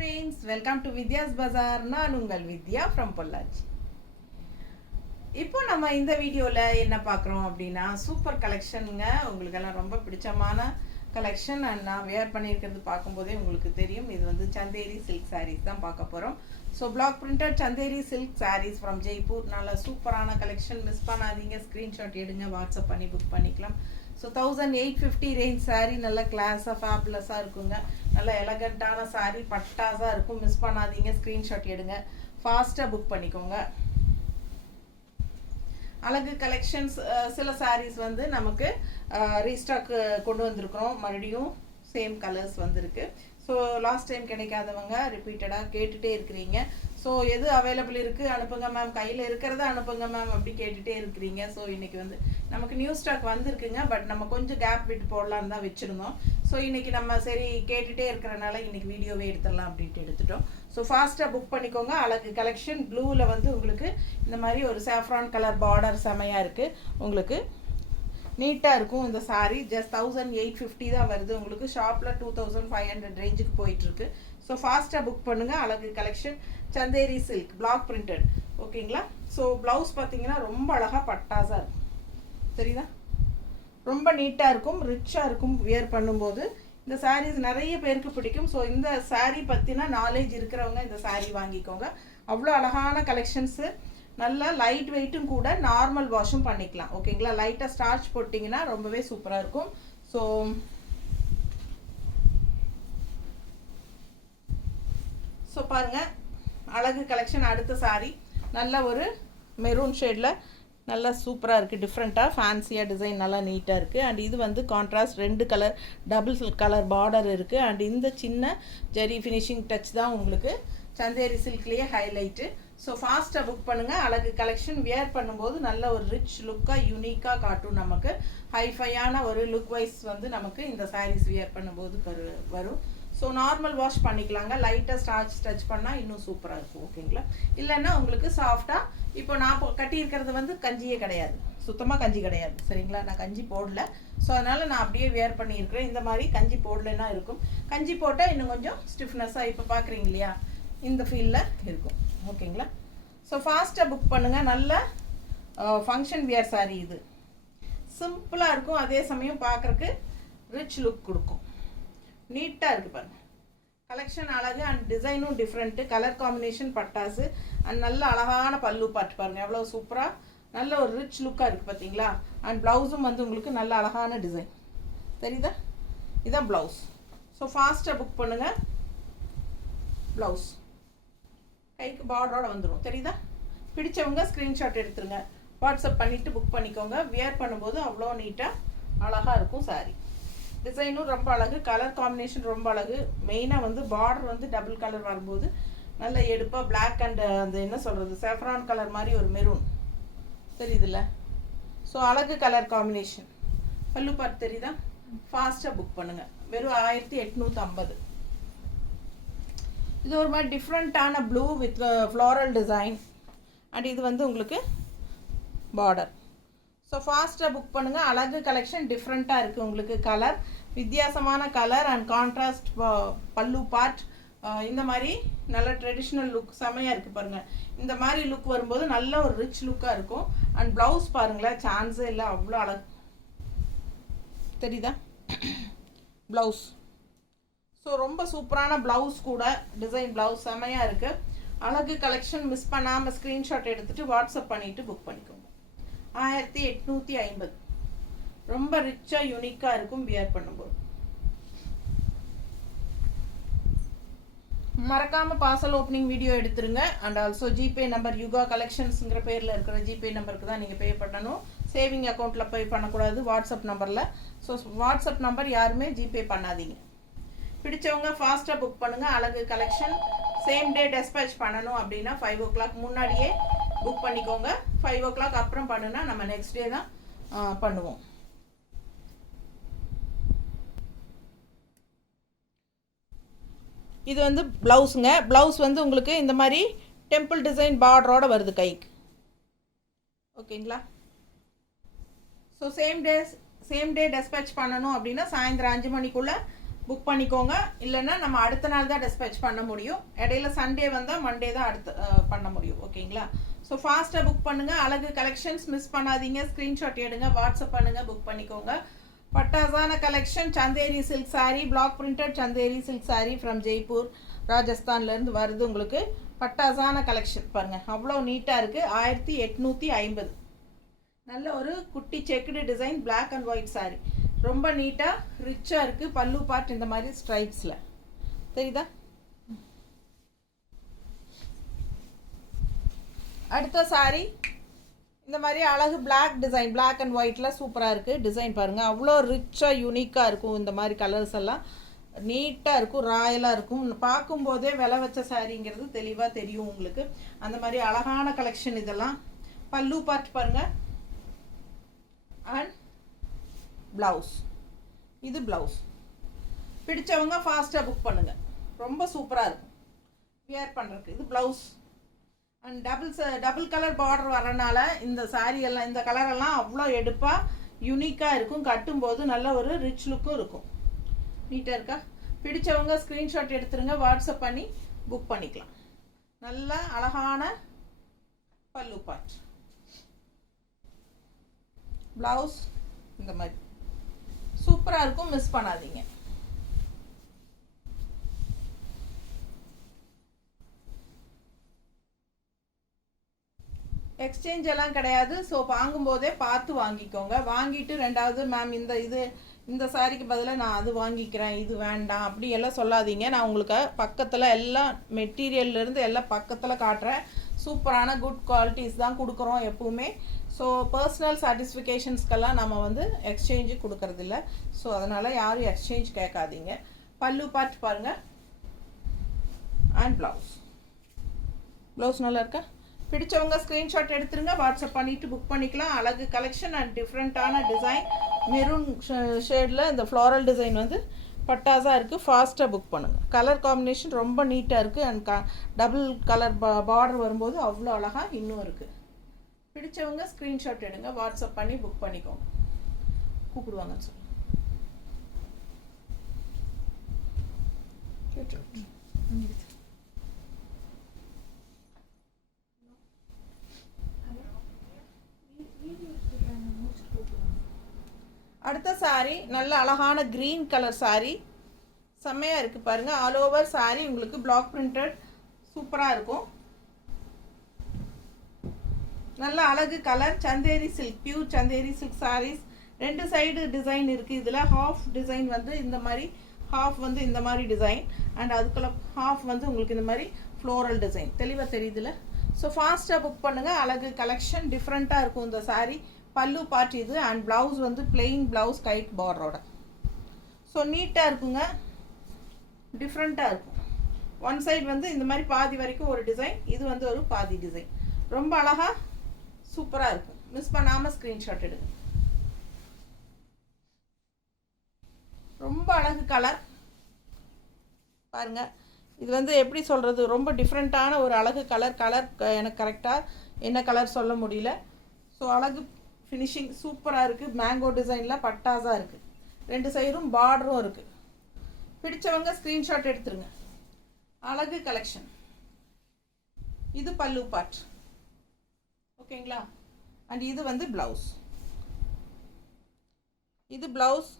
friends, welcome to Vidya's Bazaar. நான் உங்கள் வித்யா from Pollachi. இப்போ நம்ம இந்த வீடியோல என்ன பார்க்குறோம் அப்படின்னா சூப்பர் கலெக்ஷனுங்க. உங்களுக்கெல்லாம் ரொம்ப பிடிச்சமான கலெக்ஷன் அண்ட் நான் வேர் பண்ணியிருக்கிறது பார்க்கும்போதே உங்களுக்கு தெரியும். இது வந்து சந்தேரி சில்க் சாரீஸ் தான் பார்க்க போகிறோம். So block printed Chanderi silk saris from Jaipur. நல்ல சூப்பரான கலெக்ஷன், மிஸ் பண்ணாதீங்க. ஸ்க்ரீன்ஷாட் எடுங்க, வாட்ஸ்அப் பண்ணி புக் பண்ணிக்கலாம். ஸோ 1850 ரேஞ்ச் சாரீ நல்ல கிளாஸாக ஃபேப்லஸாக இருக்குங்க. நல்ல எலகண்ட்டான சாரீ, பட்டாஸாக இருக்கும். மிஸ் பண்ணாதீங்க, ஸ்க்ரீன்ஷாட் எடுங்க, ஃபாஸ்ட்டாக புக் பண்ணிக்கோங்க. அழகு கலெக்ஷன்ஸ் சில சாரீஸ் வந்து நமக்கு ரீஸ்டாக் கொண்டு வந்திருக்கிறோம். மறுபடியும் சேம் கலர்ஸ் வந்திருக்கு. ஸோ லாஸ்ட் டைம் கிடைக்காதவங்க ரிப்பீட்டடாக கேட்டுகிட்டே இருக்கிறீங்க. ஸோ எது அவைலபிள் இருக்குது அனுப்புங்க மேம், கையில் இருக்கிறத அனுப்புங்க மேம் அப்படி கேட்டுகிட்டே இருக்கிறீங்க. ஸோ இன்றைக்கி வந்து நமக்கு நியூ ஸ்டாக் வந்திருக்குங்க. பட் நம்ம கொஞ்சம் கேப் விட்டு போடலான்னு தான் வச்சுருந்தோம். ஸோ இன்றைக்கி நம்ம சரி கேட்டுகிட்டே இருக்கிறனால இன்றைக்கி வீடியோவே எடுத்துடலாம் அப்படின்ட்டு எடுத்துட்டோம். ஸோ ஃபாஸ்ட்டாக புக் பண்ணிக்கோங்க. அழகு கலெக்ஷன் ப்ளூவில் வந்து உங்களுக்கு இந்த மாதிரி ஒரு சாஃப்ரான் கலர் பார்டர் செமையாக இருக்குது. உங்களுக்கு நீட்டாக இருக்கும் இந்த சாரீ. ஜஸ்ட் 1850 தான் வருது. உங்களுக்கு ஷாப்பில் 2500 ரேஞ்சுக்கு போயிட்டுருக்கு. ஸோ ஃபாஸ்ட்டாக புக் பண்ணுங்கள். அழகு collection Chanderi silk block printed. ஓகேங்களா? ஸோ ப்ளவுஸ் பார்த்தீங்கன்னா ரொம்ப அழகாக பட்டாஸாக இருக்கும். சரிதா? ரொம்ப நீட்டாக இருக்கும், ரிச்சாக இருக்கும். வியர் பண்ணும்போது இந்த சாரீஸ் நிறைய பேருக்கு பிடிக்கும். ஸோ இந்த சாரீ பற்றினா நாலேஜ் இருக்கிறவங்க இந்த சாரீ வாங்கிக்கோங்க. அவ்வளோ அழகான கலெக்ஷன்ஸு, நல்லா லைட் வெயிட்டும் கூட, நார்மல் வாஷும் பண்ணிக்கலாம். ஓகேங்களா? லைட்டாக ஸ்டார்ச் போட்டிங்கன்னா ரொம்பவே சூப்பராக இருக்கும். ஸோ பாருங்கள், அழகு கலெக்ஷன். அடுத்த சாரீ நல்ல ஒரு மெரூன் ஷேடில் நல்லா சூப்பராக இருக்குது. டிஃப்ரெண்ட்டாக ஃபேன்சியாக டிசைன் நல்லா நீட்டாக இருக்குது. அண்ட் இது வந்து contrast 2 colour double colour border இருக்குது. அண்ட் இந்த சின்ன ஜெரி ஃபினிஷிங் டச் தான் உங்களுக்கு சந்தேரி சில்க்லேயே ஹைலைட்டு. ஸோ ஃபாஸ்ட்டாக புக் பண்ணுங்கள். அழகு கலெக்ஷன் வியர் பண்ணும்போது நல்ல ஒரு ரிச் லுக்காக யூனிக்காக காட்டும். நமக்கு ஹைஃபையான ஒரு லுக் வைஸ் வந்து நமக்கு இந்த சாரீஸ் வியர் பண்ணும்போது வரும். ஸோ நார்மல் வாஷ் பண்ணிக்கலாங்க. லைட்டாக ஸ்டார்ச் பண்ணால் இன்னும் சூப்பராக இருக்கும். ஓகேங்களா? இல்லைன்னா உங்களுக்கு சாஃப்டாக, இப்போ நான் கட்டியிருக்கிறது வந்து கஞ்சியே கிடையாது, சுத்தமாக கஞ்சி கிடையாது. சரிங்களா? நான் கஞ்சி போடல. ஸோ அதனால் நான் அப்படியே வேர் பண்ணியிருக்கிறேன். இந்த மாதிரி கஞ்சி போடலைன்னா இருக்கும். கஞ்சி போட்டால் இன்னும் கொஞ்சம் ஸ்டிஃப்னஸாக இப்போ பார்க்குறீங்க இல்லையா, இந்த ஃபீலில் இருக்கும். ஓகேங்களா? ஸோ ஃபாஸ்ட்டாக புக் பண்ணுங்கள். நல்ல ஃபங்க்ஷன் வியர் சாரீ இது. சிம்பிளாக இருக்கும், அதே சமயம் பார்க்குறக்கு ரிச் லுக் கொடுக்கும். நீட்டாக இருக்குது பாருங்கள். கலெக்ஷன் அழகு அண்ட் டிசைனும் டிஃப்ரெண்ட்டு. கலர் காம்பினேஷன் பட்டாசு அண்ட் நல்ல அழகான பல்லு பாட்டு பாருங்கள், எவ்வளோ சூப்பராக நல்ல ஒரு ரிச் லுக்காக இருக்குது பார்த்தீங்களா? அண்ட் ப்ளவுஸும் வந்து உங்களுக்கு நல்ல அழகான டிசைன். தெரியுதா? இதுதான் ப்ளவுஸ். ஸோ ஃபாஸ்ட்டாக புக் பண்ணுங்கள். ப்ளவுஸ் கைக்கு பார்டரோட வந்துடும். தெரியுதா? பிடிச்சவங்க ஸ்க்ரீன்ஷாட் எடுத்துருங்க, வாட்ஸ்அப் பண்ணிவிட்டு புக் பண்ணிக்கோங்க. வியர் பண்ணும்போது அவ்வளோ நீட்டாக அழகாக இருக்கும் சாரீ. டிசைனும் ரொம்ப அழகு, கலர் காம்பினேஷன் ரொம்ப அழகு. மெயினாக வந்து பார்டர் வந்து டபுள் கலர் வரும்போது நல்ல எடுப்பாக பிளாக் அண்ட் அந்த என்ன சொல்கிறது சாஃப்ரான் கலர் மாதிரி ஒரு மெரூன் தெரியுதுல்ல? ஸோ அழகு கலர் காம்பினேஷன். பல்லு பார்த்து தெரியுதா? ஃபாஸ்ட்டாக புக் பண்ணுங்கள். வெறும் 1850. இது ஒரு மாதிரி டிஃப்ரெண்ட்டான blue with floral design. And இது வந்து உங்களுக்கு பார்டர். ஸோ ஃபாஸ்ட்டாக புக் பண்ணுங்கள். அழகு கலெக்ஷன் டிஃப்ரெண்ட்டாக இருக்குது. உங்களுக்கு கலர் வித்தியாசமான கலர் அண்ட் கான்ட்ராஸ்ட் பல்லு பார்ட். இந்த மாதிரி நல்ல ட்ரெடிஷ்னல் லுக் செமையாக இருக்குது பாருங்கள். இந்த மாதிரி லுக் வரும்போது நல்ல ஒரு ரிச் லுக்காக இருக்கும். அண்ட் ப்ளவுஸ் பாருங்களேன், சான்ஸே இல்லை, அவ்வளோ அழகு. தெரியுதா? ப்ளவுஸ். ஸோ ரொம்ப சூப்பரான ப்ளவுஸ் கூட, டிசைன் ப்ளவுஸ் செமையாக இருக்குது. அழகு கலெக்ஷன் மிஸ் பண்ணாமல் ஸ்க்ரீன்ஷாட் எடுத்துகிட்டு வாட்ஸ்அப் பண்ணிவிட்டு புக் பண்ணிக்கோங்க. 1850. ரொம்ப ரிச்சாக யூனிக்காக இருக்கும் வியர் பண்ணும்போது. மறக்காமல் பார்சல் ஓப்பனிங் வீடியோ எடுத்துருங்க. அண்ட் ஆல்சோ ஜிபே நம்பர் யுகா கலெக்ஷன்ஸுங்கிற பேரில் இருக்கிற ஜிபே நம்பருக்கு தான் நீங்கள் பே பண்ணணும். சேவிங் அக்கௌண்ட்டில் பே பண்ணக்கூடாது, வாட்ஸ்அப் நம்பரில். ஸோ வாட்ஸ்அப் நம்பர் யாருமே ஜிபே பண்ணாதீங்க. பிடிச்சவங்க ஃபாஸ்ட்டாக புக் பண்ணுங்கள். அழகு கலெக்ஷன் சேம் டே டெஸ்பேச் பண்ணணும் அப்படின்னா 5 o'clock முன்னாடியே புக் பண்ணிக்கோங்க. 5 o'clock அப்புறம் பண்ணுனா நம்ம நெக்ஸ்ட் டே தான் பண்ணுவோம். இது வந்து ப்ளவுஸுங்க. ப்ளவுஸ் வந்து உங்களுக்கு இந்த மாதிரி டெம்பிள் டிசைன் பார்டரோட வருது கைக்கு. ஓகேங்களா? ஸோ சேம் டே டெஸ்பேச் பண்ணணும் அப்படின்னா சாயந்தரம் 5 மணிக்குள்ளே புக் பண்ணிக்கோங்க. இல்லைன்னா நம்ம அடுத்த நாள் தான் டிஸ்பேச் பண்ண முடியும். இடையில சண்டே வந்தால் மண்டே தான் அடுத்து பண்ண முடியும். ஓகேங்களா? ஸோ ஃபாஸ்ட்டாக புக் பண்ணுங்கள். அழகு கலெக்ஷன்ஸ் மிஸ் பண்ணாதீங்க. ஸ்க்ரீன்ஷாட் எடுங்க, வாட்ஸ்அப் பண்ணுங்கள், புக் பண்ணிக்கோங்க. பட்டாசான collection Chanderi silk sari, block printed Chanderi silk sari from Jaipur ராஜஸ்தான்லேருந்து வருது உங்களுக்கு. பட்டாசான கலெக்ஷன் பாருங்கள், அவ்வளோ நீட்டாக இருக்குது. 1850. நல்ல ஒரு குட்டி checked design, black and white sari. ரொம்ப நீட்டாக ரிச்சாக இருக்குது. பல்லு பார்ட் இந்த மாதிரி ஸ்ட்ரைப்ஸில் தெரியுதா? அடுத்த சாரீ இந்த மாதிரி அழகு பிளாக் டிசைன், பிளாக் அண்ட் ஒயிட்டில் சூப்பராக இருக்குது. டிசைன் பாருங்கள், அவ்வளோ ரிச்சாக யூனிக்காக இருக்கும். இந்த மாதிரி கலர்ஸ் எல்லாம் நீட்டாக இருக்கும், ராயலாக இருக்கும். பார்க்கும்போதே விலை வச்ச சாரீங்கிறது தெளிவாக தெரியும் உங்களுக்கு. அந்த மாதிரி அழகான கலெக்ஷன் இதெல்லாம். பல்லு பார்ட் பாருங்கள் அண்ட் ப்ளவுஸ். இது ப்ளவுஸ். பிடிச்சவங்க ஃபாஸ்ட்டாக புக் பண்ணுங்கள். ரொம்ப சூப்பராக இருக்கும் வியர் பண்ணுறதுக்கு. இது blouse and double colour border வரனால இந்த சாரீ எல்லாம், இந்த கலரெல்லாம் அவ்வளோ எடுப்பாக யூனிக்காக இருக்கும். கட்டும்போது நல்ல ஒரு ரிச் லுக்கும் இருக்கும். நீட்டாக இருக்கா? பிடிச்சவங்க ஸ்க்ரீன்ஷாட் எடுத்துருங்க, வாட்ஸ்அப் பண்ணி புக் பண்ணிக்கலாம். நல்ல அழகான பல்லு பார்ட். ப்ளவுஸ் இந்த மாதிரி சூப்பராக இருக்கும், மிஸ் பண்ணாதீங்க. எக்ஸ்சேஞ்ச் எல்லாம் கிடையாது. ஸோ வாங்கும்போதே பார்த்து வாங்கிக்கோங்க. வாங்கிட்டு ரெண்டாவது மேம் இந்த சாரிக்கு பதிலாக நான் அது வாங்கிக்கிறேன், இது வேண்டாம் அப்படி எல்லாம் சொல்லாதீங்க. நான் உங்களுக்கு பக்கத்தில் எல்லாம் மெட்டீரியல்லேருந்து எல்லாம் பக்கத்தில் காட்டுறேன். சூப்பரான குட் குவாலிட்டிஸ் தான் கொடுக்குறோம் எப்பவுமே. ஸோ பர்சனல் சாட்டிஸ்ஃபிகேஷன்ஸ்க்கெல்லாம் நம்ம வந்து எக்ஸ்சேஞ்சு கொடுக்கறதில்ல. ஸோ அதனால் யாரும் எக்ஸ்சேஞ்ச் கேட்காதீங்க. பல்லு பார்ட் பாருங்கள் அண்ட் ப்ளவுஸ் நல்லா இருக்கா? பிடிச்சவங்க ஸ்க்ரீன்ஷாட் எடுத்துருங்க, வாட்ஸ்அப் பண்ணிவிட்டு புக் பண்ணிக்கலாம். அழகு கலெக்ஷன் அண்ட் டிஃப்ரெண்ட்டான டிசைன். மெரூன் ஷேடில் இந்த ஃப்ளாரல் டிசைன் வந்து பட்டாசாக இருக்குது. ஃபாஸ்ட்டாக புக் பண்ணுங்கள். கலர் காம்பினேஷன் ரொம்ப நீட்டாக இருக்குது. அண்ட் டபுள் கலர் பார்டர் வரும்போது அவ்வளோ அழகாக இன்னும் இருக்குது. பிடிச்சவங்க ஸ்க்ரீன்ஷாட் எடுங்க, வாட்ஸ்அப் பண்ணி புக் பண்ணிக்கோங்க. கூப்பிடுவாங்கன்னு சொல்லு. அடுத்த சாரீ நல்ல அழகான க்ரீன் கலர் சாரீ. செம்மையாக இருக்குது பாருங்கள். ஆல் ஓவர் சாரீ உங்களுக்கு பிளாக் பிரிண்டட் சூப்பராக இருக்கும். நல்ல அழகு colour. Chanderi silk, pure Chanderi silk saris. ரெண்டு சைடு டிசைன் இருக்குது. இதில் ஹாஃப் டிசைன் வந்து இந்த மாதிரி, ஹாஃப் வந்து இந்த மாதிரி டிசைன். அண்ட் அதுக்குள்ள ஹாஃப் வந்து உங்களுக்கு இந்த மாதிரி ஃப்ளோரல் டிசைன். தெளிவாக தெரியுதுல்ல? ஸோ ஃபாஸ்ட்டாக புக் பண்ணுங்கள். அழகு கலெக்ஷன் டிஃப்ரெண்ட்டாக இருக்கும் இந்த சாரீ. பல்லு பார்ட் இது. அண்ட் ப்ளவுஸ் வந்து பிளெயின் ப்ளவுஸ் கைட் பார்டரோட. ஸோ நீட்டாக இருக்குங்க, டிஃப்ரெண்ட்டாக இருக்கும். ஒன் சைடு வந்து இந்த மாதிரி பாதி வரைக்கும் ஒரு டிசைன், இது வந்து ஒரு பாதி டிசைன். ரொம்ப அழகாக சூப்பராக இருக்கும். மிஸ் பண்ணாமல் ஸ்க்ரீன்ஷாட் எடுங்க. ரொம்ப அழகு கலர் பாருங்கள். இது வந்து எப்படி சொல்கிறது, ரொம்ப டிஃப்ரெண்ட்டான ஒரு அழகு கலர். எனக்கு கரெக்டாக என்ன கலர் சொல்ல முடியல. ஸோ அழகு ஃபினிஷிங் சூப்பராக இருக்குது. மேங்கோ டிசைனில் பட்டாசாக இருக்குது. ரெண்டு சைடும் பார்டரும் இருக்குது. பிடிச்சவங்க ஸ்க்ரீன்ஷாட் எடுத்துருங்க. அழகு கலெக்ஷன். இது பல்லு பார்ட். ஓகேங்களா? அண்ட் இது வந்து ப்ளவுஸ். இது ப்ளவுஸ்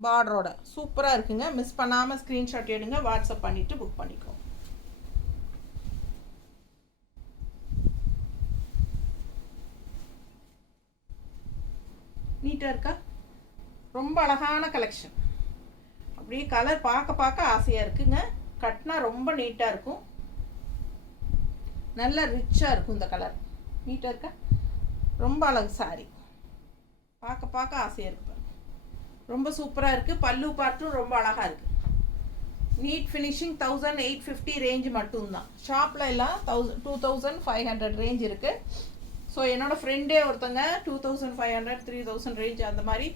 பார்டரோட சூப்பராக இருக்குங்க. மிஸ் பண்ணாமல் ஸ்க்ரீன்ஷாட் எடுங்க, வாட்ஸ்அப் பண்ணிவிட்டு புக் பண்ணிக்கோ. நீட்டாக இருக்கா? ரொம்ப அழகான கலெக்ஷன். அப்படியே கலர் பார்க்க ஆசையாக இருக்குங்க. கட்டினா ரொம்ப நீட்டாக இருக்கும். நல்ல ரிச்சாக இருக்கும் இந்த கலர். நீட்டாக இருக்கா? ரொம்ப அழகு சாரி. பார்க்க ஆசையாக இருக்கு. ரொம்ப சூப்பராக இருக்குது. பல்லு பார்ட்டும் ரொம்ப அழகாக இருக்குது. NEET finishing. 1850 ரேஞ்சு மட்டும்தான். ஷாப்பில் எல்லாம் 2500 ரேஞ்ச் இருக்குது. ஸோ என்னோடய ஃப்ரெண்டே ஒருத்தங்க 2500 3000 ரேஞ்ச் அந்த மாதிரி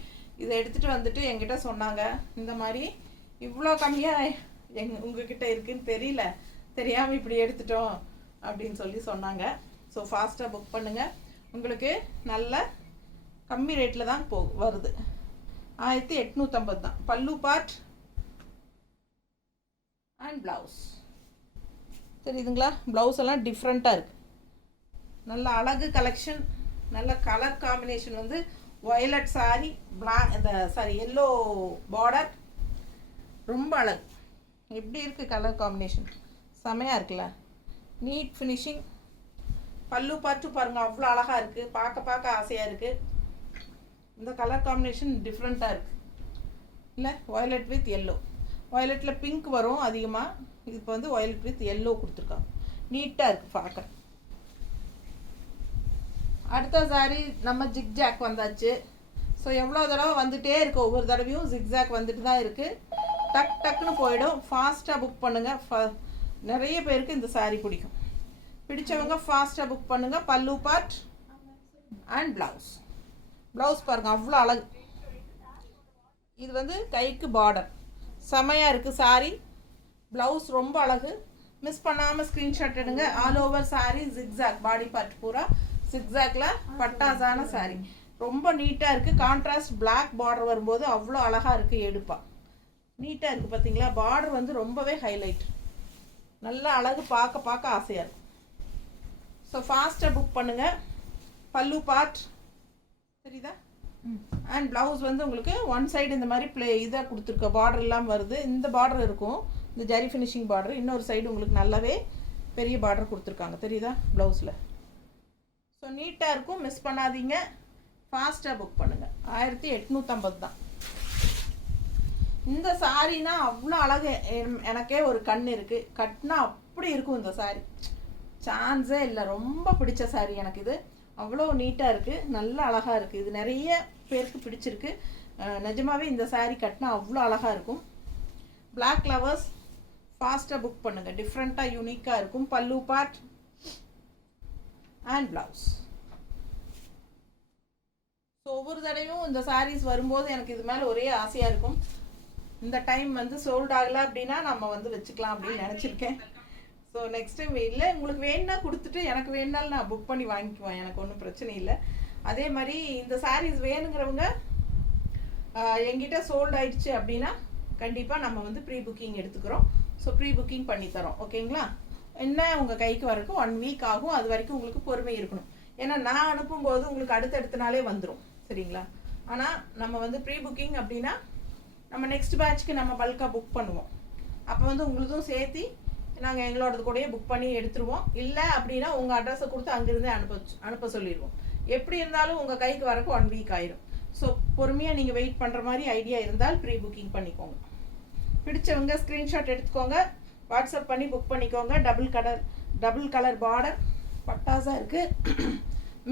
இதை எடுத்துகிட்டு வந்துட்டு என்கிட்ட சொன்னாங்க, இந்த மாதிரி இவ்வளோ கம்மியாக உங்ககிட்ட இருக்குதுன்னு தெரியாமல் இப்படி எடுத்துட்டோம் அப்படின்னு சொன்னாங்க. ஸோ ஃபாஸ்ட்டாக புக் பண்ணுங்கள். உங்களுக்கு நல்ல கம்மி ரேட்டில் தான் வருது. 1850 தான். பல்லு பார்ட் அண்ட் ப்ளவுஸ் தெரியுதுங்களா? ப்ளவுஸ் எல்லாம் டிஃப்ரெண்ட்டாக இருக்குது. நல்ல அழகு கலெக்ஷன். நல்ல கலர் காம்பினேஷன் வந்து வயலட் சாரி, எல்லோ பார்டர். ரொம்ப அழகு. எப்படி இருக்குது கலர் காம்பினேஷன்? செமையாக இருக்குல்ல? NEET finishing. பல்லு பார்த்து பாருங்கள், அவ்வளோ அழகாக இருக்குது. பார்க்க ஆசையாக இருக்குது. இந்த கலர் காம்பினேஷன் டிஃப்ரெண்ட்டாக இருக்குது இல்லை? Violet with yellow. வயலட்டில் பிங்க் வரும் அதிகமாக. இது இப்போ வந்து வயலட் வித் எல்லோ கொடுத்துருக்காங்க. நீட்டாக இருக்குது பார்க்க. அடுத்த சாரி நம்ம ஜிக்ஜாக் வந்தாச்சு. ஸோ எவ்வளோ தடவை வந்துகிட்டே இருக்குது. ஒவ்வொரு தடவையும் ஜிக்ஜாக் வந்துட்டு தான் இருக்குது. டக்குன்னு போயிடும். ஃபாஸ்ட்டாக புக் பண்ணுங்கள். நிறைய பேருக்கு இந்த சாரீ பிடிக்கும். பிடிச்சவங்க ஃபாஸ்ட்டாக புக் பண்ணுங்கள். பல்லு பார்ட் அண்ட் ப்ளவுஸ். ப்ளவுஸ் பாருங்கள், அவ்வளோ அழகு. இது வந்து கைக்கு பார்டர். செமையாக இருக்குது சாரீ. ப்ளவுஸ் ரொம்ப அழகு. மிஸ் பண்ணாமல் ஸ்க்ரீன்ஷாட் எடுங்க. All over sari zigzag, body part பூரா ஜிக்ஸாக்ல பட்டாசான சாரீ. ரொம்ப நீட்டாக இருக்குது. கான்ட்ராஸ்ட் பிளாக் பார்டர் வரும்போது அவ்வளோ அழகாக இருக்குது. எடுப்பா நீட்டாக இருக்குது பார்த்தீங்களா? பார்டர் வந்து ரொம்பவே ஹைலைட். நல்லா அழகு. பார்க்க ஆசையாக இருக்கும். ஸோ ஃபாஸ்ட்டாக புக் பண்ணுங்கள். பல்லு பார்ட் தெரியுதா? அண்ட் ப்ளவுஸ் வந்து உங்களுக்கு ஒன் சைடு இந்த மாதிரி இதாக கொடுத்துருக்க பார்டர் எல்லாம் வருது. இந்த பார்டர் இருக்கும், இந்த ஜரி ஃபினிஷிங் பார்டர். இன்னொரு சைடு உங்களுக்கு நல்லாவே பெரிய பார்டர் கொடுத்துருக்காங்க. தெரியுதா ப்ளவுஸில்? ஸோ நீட்டாக இருக்கும். மிஸ் பண்ணாதீங்க. ஃபாஸ்ட்டாக புக் பண்ணுங்கள். 1850 தான். இந்த சாரீனா அவ்வளோ அழகு. எனக்கே ஒரு கண் இருக்குது. கட்டினா அப்படி இருக்கும் இந்த சாரீ. சான்ஸே இல்லை. ரொம்ப பிடிச்ச சாரீ எனக்கு இது. அவ்வளோ நீட்டாக இருக்குது. நல்ல அழகாக இருக்குது. இது நிறைய பேருக்கு பிடிச்சிருக்கு. நிஜமாகவே இந்த சாரீ கட்டினா அவ்வளோ அழகாக இருக்கும். பிளாக் லவர்ஸ் ஃபாஸ்ட்டாக புக் பண்ணுங்கள். டிஃப்ரெண்ட்டாக யூனிக்காக இருக்கும். பல்லு பார்ட் அண்ட் ப்ளவுஸ். ஸோ ஒவ்வொரு தடவையும் இந்த சாரீஸ் வரும்போது எனக்கு இது மேலே ஒரே ஆசையாக இருக்கும். இந்த டைம் வந்து சோல்ட் ஆகலை அப்படின்னா நம்ம வந்து வச்சுக்கலாம் அப்படின்னு நினச்சிருக்கேன். ஸோ நெக்ஸ்ட் டைம் இல்லை, உங்களுக்கு வேணுன்னா கொடுத்துட்டு எனக்கு வேணுனாலும் நான் புக் பண்ணி வாங்கிக்குவேன். எனக்கு ஒன்றும் பிரச்சனை இல்லை. அதே மாதிரி இந்த சாரீஸ் வேணுங்கிறவங்க எங்கிட்ட சோல்ட் ஆயிடுச்சு அப்படின்னா கண்டிப்பாக நம்ம வந்து ப்ரீ புக்கிங் எடுத்துக்கிறோம். ஸோ ப்ரீ புக்கிங் பண்ணித்தரோம். ஓகேங்களா? என்ன உங்கள் கைக்கு வரக்கும் 1 வீக் ஆகும். அது வரைக்கும் உங்களுக்கு பொறுமை இருக்கணும். ஏன்னா நான் அனுப்பும்போது உங்களுக்கு அடுத்தடுத்த நாளே வந்துடும். சரிங்களா? ஆனால் நம்ம வந்து ப்ரீ புக்கிங் அப்படின்னா நம்ம நெக்ஸ்ட் பேட்ச்க்கு நம்ம பல்காக புக் பண்ணுவோம். அப்போ வந்து உங்களுதும் சேர்த்து நாங்கள் எங்களோடது கூடயே புக் பண்ணி எடுத்துருவோம். இல்லை அப்படின்னா உங்கள் அட்ரஸை கொடுத்து அங்கேருந்தே அனுப்ப சொல்லிடுவோம். எப்படி இருந்தாலும் உங்கள் கைக்கு வரக்கு 1 வீக் ஆயிரும். ஸோ பொறுமையாக நீங்கள் வெயிட் பண்ணுற மாதிரி ஐடியா இருந்தால் ப்ரீ புக்கிங் பண்ணிக்கோங்க. பிடிச்சவங்க ஸ்க்ரீன்ஷாட் எடுத்துக்கோங்க. வாட்ஸ்அப் பண்ணி புக் பண்ணிக்கோங்க. டபுள் கலர் பார்டர் பட்டாசாக இருக்குது.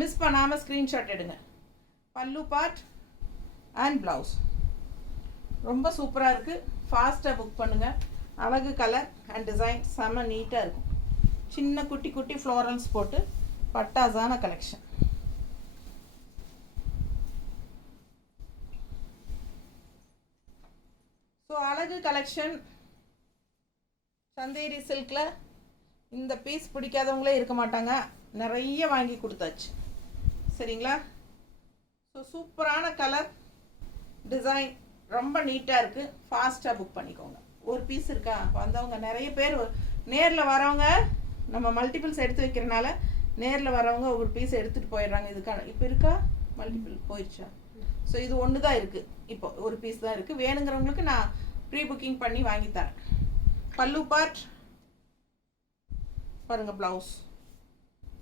மிஸ் பண்ணாமல் ஸ்க்ரீன்ஷாட் எடுங்க. பல்லு பார்ட் அண்ட் ப்ளவுஸ் ரொம்ப சூப்பராக இருக்குது. ஃபாஸ்ட்டாக புக் பண்ணுங்கள். அழகு கலர் அண்ட் டிசைன் செம்ம நீட்டாக இருக்கும். சின்ன குட்டி ஃப்ளோரல்ஸ் போட்டு பட்டாசான கலெக்ஷன். ஸோ அழகு கலெக்ஷன். சந்தேரி சில்கில் இந்த பீஸ் பிடிக்காதவங்களே இருக்க மாட்டாங்க. நிறைய வாங்கி கொடுத்தாச்சு. சரிங்களா? ஸோ சூப்பரான கலர் டிசைன் ரொம்ப நீட்டாக இருக்குது. ஃபாஸ்ட்டாக புக் பண்ணிக்கோங்க. ஒரு பீஸ் இருக்கா? வந்தவங்க நிறைய பேர் நேரில் வரவங்க நம்ம மல்டிபிள்ஸ் எடுத்து வைக்கிறனால நேரில் வரவங்க ஒரு பீஸ் எடுத்துகிட்டு போயிடுறாங்க. இதுக்கான இப்போ இருக்கா? மல்டிபிள் போயிடுச்சா? ஸோ இது ஒன்று தான் இருக்குது. இப்போ ஒரு பீஸ் தான் இருக்குது. வேணுங்கிறவங்களுக்கு நான் ப்ரீ புக்கிங் பண்ணி வாங்கித்தரேன். பல்லு பார்ட் பாருங்கள். ப்ளவுஸ்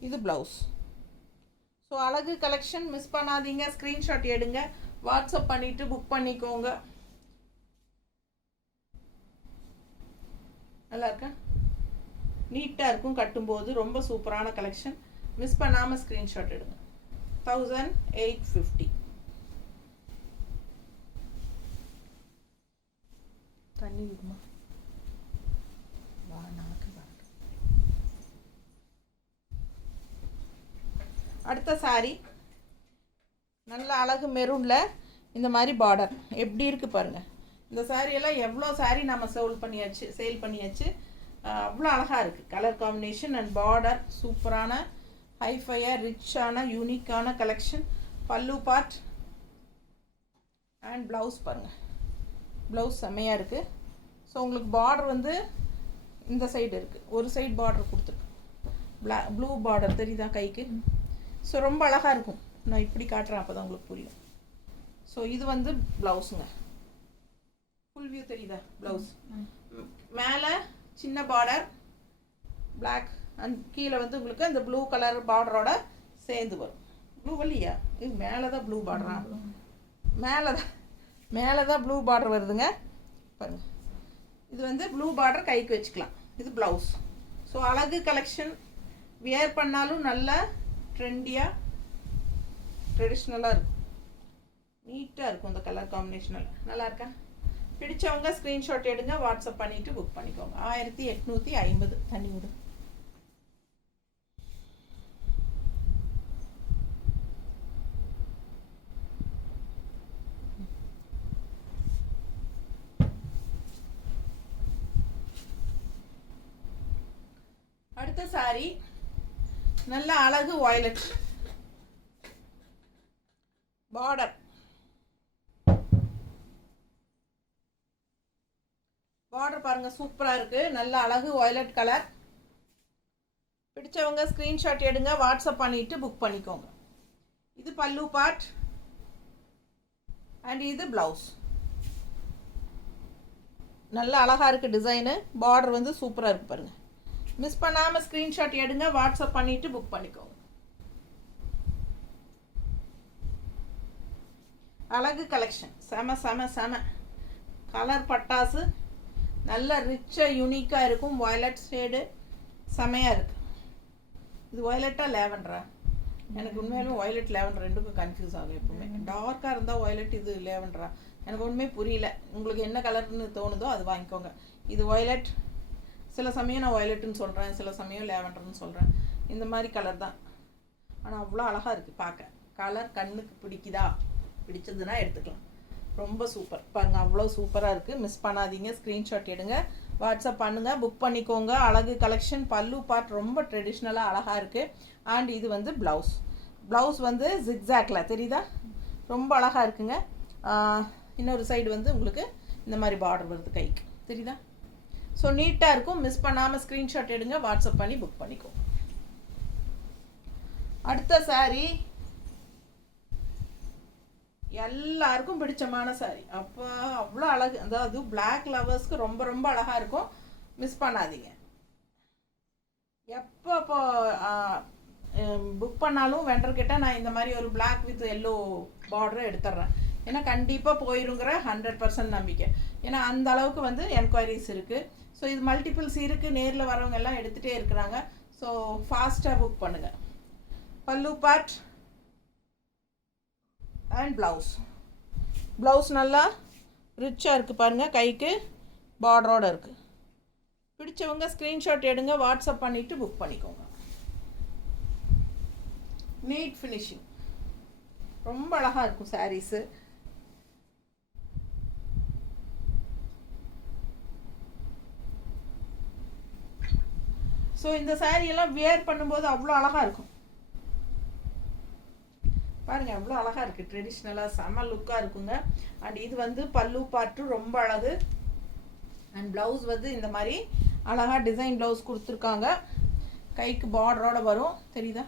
இது ப்ளவுஸ். ஸோ அழகு கலெக்ஷன் மிஸ் பண்ணாதீங்க. ஸ்க்ரீன்ஷாட் எடுங்க. வாட்ஸ்அப் பண்ணிவிட்டு புக் பண்ணிக்கோங்க. நல்லா இருக்கா? நீட்டாக இருக்கும். கட்டும்போது ரொம்ப சூப்பரான கலெக்ஷன். மிஸ் பண்ணாமல் ஸ்க்ரீன்ஷாட் எடுங்க. 1850. தண்ணி விடுமா? அடுத்த சாரி நல்ல அழகு மெரூனில் இந்த மாதிரி பார்டர் எப்படி இருக்குது பாருங்கள். இந்த சாரியெல்லாம் எவ்வளோ சாரி நம்ம சேல் பண்ணியாச்சு. அவ்வளோ அழகாக இருக்குது. கலர் காம்பினேஷன் அண்ட் பார்டர் சூப்பரான ஹைஃபையாக ரிச்சான யூனிக்கான கலெக்ஷன். பல்லு பார்ட் அண்ட் ப்ளவுஸ் பாருங்கள். ப்ளவுஸ் செம்மையாக இருக்குது. ஸோ உங்களுக்கு பார்டர் வந்து இந்த சைடு இருக்குது, ஒரு சைடு பார்டர் கொடுத்துருக்கு, ப்ளூ பார்டர் தெரியுதா கைக்கு. ஸோ ரொம்ப அழகாக இருக்கும். நான் இப்படி காட்டுறேன், அப்போ தான் உங்களுக்கு புரியும். ஸோ இது வந்து ப்ளவுஸுங்க. ஃபுல் வியூ தெரியுதா ப்ளவுஸ். மேலே சின்ன பார்டர் பிளாக் அண்ட் கீழே வந்து உங்களுக்கு அந்த ப்ளூ கலர் பார்டரோட சேர்ந்து வரும். ப்ளூ இல்லையா, இது மேலே தான் ப்ளூ பார்டரா, மேலே தான் ப்ளூ பார்டர் வருதுங்க பாருங்கள். இது வந்து ப்ளூ பார்டர் கைக்கு வச்சுக்கலாம். இது ப்ளவுஸ். ஸோ அழகு கலெக்ஷன், வியர் பண்ணாலும் நல்லா ட்ரெண்டியாக ட்ரெடிஷ்னலாக இருக்கும், நீட்டாக இருக்கும். இந்த கலர் காம்பினேஷனில் நல்லா இருக்கா? பிடிச்சவங்க ஸ்க்ரீன்ஷாட் எடுங்க, வாட்ஸ்அப் பண்ணிவிட்டு புக் பண்ணிக்கோங்க. 1850 தண்ணி விடு. அடுத்த சாரி நல்ல அழகு வயலட் பார்டர். பார்டர் பாருங்க சூப்பரா இருக்கு, நல்ல அழகு வயலட் கலர். பிடிச்சவங்க ஸ்கிரீன்ஷாட் எடுங்க, வாட்ஸ்அப் பண்ணிட்டு புக் பண்ணிக்கோங்க. இது பல்லு பார்ட் அண்ட் இது பிளவுஸ். நல்ல அழகா இருக்கு டிசைனு, பார்டர் வந்து சூப்பரா இருக்கு பாருங்க. மிஸ் பண்ணாம ஸ்கிரீன்ஷாட் எடுங்க, வாட்ஸ்அப் பண்ணிட்டு புக் பண்ணிக்கோங்க. அழகு கலெக்ஷன் செம செம செம கலர் பட்டாசு, நல்ல ரிச்சாக யூனிக்காக இருக்கும். வயலட் ஷேடு செமையாக இருக்குது. இது வயலட்டா லேவண்டரா? எனக்கு உண்மையிலும் வயலட் லேவண்டர் ரெண்டுக்கும் கன்ஃபியூஸ் ஆகும் எப்பவுமே. டார்க்காக இருந்தால் வயலட், இது லேவண்டரா எனக்கு ஒன்றுமே புரியல. உங்களுக்கு என்ன கலர்னு தோணுதோ அது வாங்கிக்கோங்க. இது வயலட், சில சமயம் நான் வயலட்டுன்னு சொல்கிறேன், சில சமயம் லேவண்டர்னு சொல்கிறேன். இந்த மாதிரி கலர் தான், ஆனால் அவ்வளோ அழகாக இருக்குது பார்க்க. கலர் கண்ணுக்கு பிடிக்குதா, பிடிச்சதுன்னா எடுத்துக்கலாம். ரொம்ப சூப்பர் பாருங்கள், அவ்வளோ சூப்பராக இருக்குது. மிஸ் பண்ணாதீங்க, ஸ்க்ரீன்ஷாட் எடுங்க, வாட்ஸ்அப் பண்ணுங்கள், புக் பண்ணிக்கோங்க. அழகு கலெக்ஷன். பல்லு பார்ட் ரொம்ப ட்ரெடிஷ்னலாக அழகாக இருக்குது. அண்ட் இது வந்து ப்ளவுஸ். ப்ளவுஸ் வந்து ஜிக்ஸாக்ல தெரியுதா, ரொம்ப அழகாக இருக்குங்க. இன்னொரு சைடு வந்து உங்களுக்கு இந்த மாதிரி பார்டர் வருது கைக்கு, தெரியுதா? ஸோ நீட்டாக இருக்கும். மிஸ் பண்ணாமல் ஸ்க்ரீன்ஷாட் எடுங்க, வாட்ஸ்அப் பண்ணி புக் பண்ணிக்கோங்க. அடுத்த சாரி எல்லாருக்கும் பிடிச்சமான சாரி. அப்போ அவ்வளோ அழகு, அதாவது பிளாக் லவர்ஸ்க்கு ரொம்ப ரொம்ப அழகாக இருக்கும். மிஸ் பண்ணாதீங்க. எப்போ இப்போ புக் பண்ணாலும் வெண்டர்கிட்ட நான் இந்த மாதிரி ஒரு பிளாக் வித் எல்லோ பார்டரை எடுத்துட்றேன். ஏன்னா கண்டிப்பாக போயிருங்கிற 100% நம்பிக்கை. ஏன்னா அந்த அளவுக்கு வந்து என்கொயரிஸ் இருக்குது. ஸோ இது மல்டிபிள்ஸ் இருக்குது, நேரில் வரவங்க எல்லாம் எடுத்துகிட்டே இருக்கிறாங்க. ஸோ ஃபாஸ்ட்டாக புக் பண்ணுங்கள். பல்லு பார்ட் அண்ட் ப்ளவுஸ். ப்ளவுஸ் நல்லா ரிச்சாக இருக்குது பாருங்கள், கைக்கு பார்டரோடு இருக்குது. பிடிச்சவங்க ஸ்க்ரீன்ஷாட் எடுங்க, வாட்ஸ்அப் பண்ணிவிட்டு புக் பண்ணிக்கோங்க. நீட் ஃபினிஷிங், ரொம்ப அழகாக இருக்கும் சாரீஸு. ஸோ இந்த சாரியெல்லாம் வியர் பண்ணும்போது அவ்வளோ அழகாக இருக்கும் பாருங்கள், அவ்வளோ அழகாக இருக்குது. ட்ரெடிஷ்னலாக செம லுக்காக இருக்குங்க. அண்ட் இது வந்து பல்லு பார்ட்டு ரொம்ப அழகு. அண்ட் ப்ளவுஸ் வந்து இந்த மாதிரி அழகாக டிசைன் ப்ளவுஸ் கொடுத்துருக்காங்க. கைக்கு பார்டரோட வரும், தெரியுதா?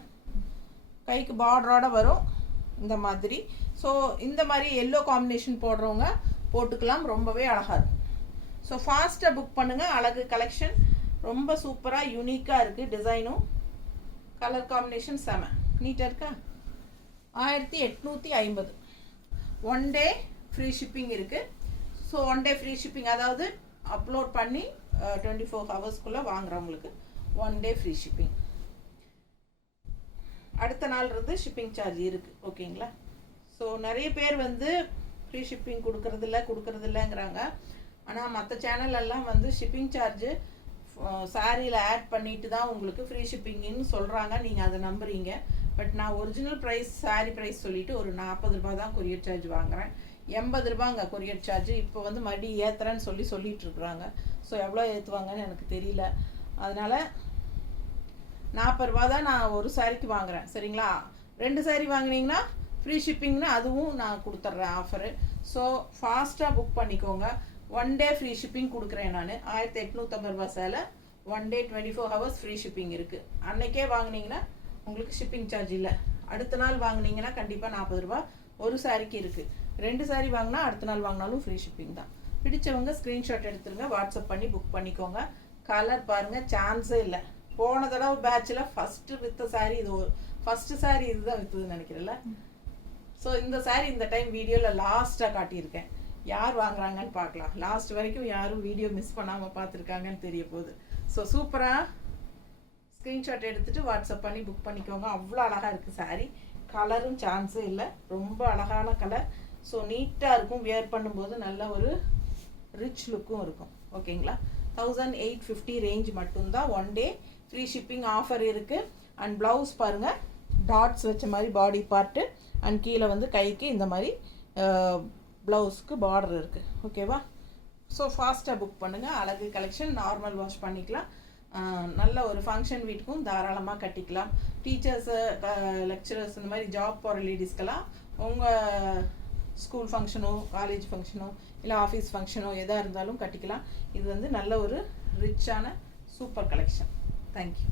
கைக்கு பார்டரோட வரும் இந்த மாதிரி. ஸோ இந்த மாதிரி எல்லோ காம்பினேஷன் போடுறவங்க போட்டுக்கலாம், ரொம்பவே அழகாக இருக்கும். ஸோ ஃபாஸ்ட்டாக புக் பண்ணுங்கள். அழகு கலெக்ஷன் ரொம்ப சூப்பராக யூனிக்காக இருக்குது. டிசைனும் கலர் காம்பினேஷன் செம நீட்டாக இருக்கா? 1850. 1 டே ஃப்ரீ ஷிப்பிங் இருக்குது. ஸோ 1 டே ஃப்ரீ ஷிப்பிங், அதாவது அப்லோட் பண்ணி 24 ஹவர்ஸ்க்குள்ளே வாங்குறவங்களுக்கு 1 டே ஃப்ரீ ஷிப்பிங். அடுத்த நாள் இருந்து ஷிப்பிங் சார்ஜ் இருக்குது, ஓகேங்களா? ஸோ நிறைய பேர் வந்து ஃப்ரீ ஷிப்பிங் கொடுக்கறதில்லங்கிறாங்க. ஆனால் மற்ற சேனலெல்லாம் வந்து ஷிப்பிங் சார்ஜு சாரியில் ஆட் பண்ணிட்டு தான் உங்களுக்கு ஃப்ரீ ஷிப்பிங்னு சொல்கிறாங்க. நீங்கள் அதை நம்புறீங்க. பட் நான் ஒரிஜினல் ப்ரைஸ், சாரீ ப்ரைஸ் சொல்லிவிட்டு ஒரு 40 ரூபா தான் கொரியர் சார்ஜ் வாங்குகிறேன். 80 ரூபாங்க கொரியர் சார்ஜ். இப்போ வந்து மறுபடியும் ஏற்றுறேன்னு சொல்லிட்டு இருக்கிறாங்க. ஸோ எவ்வளோ ஏற்றுவாங்கன்னு எனக்கு தெரியல. அதனால் 40 ரூபா தான் நான் ஒரு சாரிக்கு வாங்குகிறேன், சரிங்களா? 2 சாரி வாங்கினீங்கன்னா ஃப்ரீ ஷிப்பிங்னு அதுவும் நான் கொடுத்துட்றேன் ஆஃபரு. ஸோ ஃபாஸ்ட்டாக புக் பண்ணிக்கோங்க. 1 டே ஃப்ரீ ஷிப்பிங் கொடுக்குறேன் நான். 1850 ரூபா சேலை 1 day 24 hours ஃப்ரீ ஷிப்பிங் இருக்குது. அன்னைக்கே வாங்கினீங்கன்னா உங்களுக்கு ஷிப்பிங் சார்ஜ் இல்லை. அடுத்த நாள் வாங்கினீங்கன்னா கண்டிப்பாக 40 ரூபா ஒரு சாரிக்கு இருக்குது. 2 சாரி வாங்கினா அடுத்த நாள் வாங்கினாலும் ஃப்ரீ ஷிப்பிங் தான். பிடிச்சவங்க ஸ்க்ரீன்ஷாட் எடுத்துருங்க, வாட்ஸ்அப் பண்ணி புக் பண்ணிக்கோங்க. கலர் பாருங்கள், சான்ஸே இல்லை. போன தடவை பேட்சில் ஃபஸ்ட்டு விற்ற சாரீ இது, ஃபஸ்ட்டு சாரீ இதுதான் விற்றுதுன்னு நினைக்கிறேன்ல. ஸோ இந்த சாரீ இந்த டைம் வீடியோவில் லாஸ்ட்டாக காட்டியிருக்கேன். யார் வாங்குறாங்கன்னு பார்க்கலாம். லாஸ்ட் வரைக்கும் யாரும் வீடியோ மிஸ் பண்ணாமல் பார்த்துருக்காங்கன்னு தெரிய போகுது. ஸோ சூப்பராக ஸ்க்ரீன்ஷாட் எடுத்துகிட்டு வாட்ஸ்அப் பண்ணி புக் பண்ணிக்கோங்க. அவ்வளோ அழகாக இருக்குது சாரீ. கலரும் சான்ஸே இல்லை, ரொம்ப அழகான கலர். ஸோ நீட்டாக இருக்கும், வியர் பண்ணும்போது நல்ல ஒரு ரிச் லுக்கும் இருக்கும். ஓகேங்களா? 1850 ரேஞ்ச் மட்டும்தான். 1 day ஃப்ரீ ஷிப்பிங் ஆஃபர் இருக்குது. அண்ட் ப்ளவுஸ் பாருங்கள், டாட்ஸ் வச்ச மாதிரி பாடி பார்ட்டு அண்ட் கீழே வந்து கைக்கு இந்த மாதிரி ப்ளவுஸ்க்கு பார்டர் இருக்குது. ஓகேவா? ஸோ ஃபாஸ்ட்டாக புக் பண்ணுங்கள். அழகு கலெக்ஷன். நார்மல் வாஷ் பண்ணிக்கலாம். நல்ல ஒரு ஃபங்க்ஷன் வீட்டுக்கும் தாராளமாக கட்டிக்கலாம். டீச்சர்ஸு, லெக்சரர்ஸ், இந்த மாதிரி ஜாப் போகிற லேடிஸ்க்கெல்லாம் உங்கள் ஸ்கூல் ஃபங்க்ஷனோ காலேஜ் ஃபங்க்ஷனோ இல்லை ஆஃபீஸ் ஃபங்க்ஷனோ எதாக இருந்தாலும் கட்டிக்கலாம். இது வந்து நல்ல ஒரு ரிச்சான சூப்பர் கலெக்ஷன். தேங்க்யூ.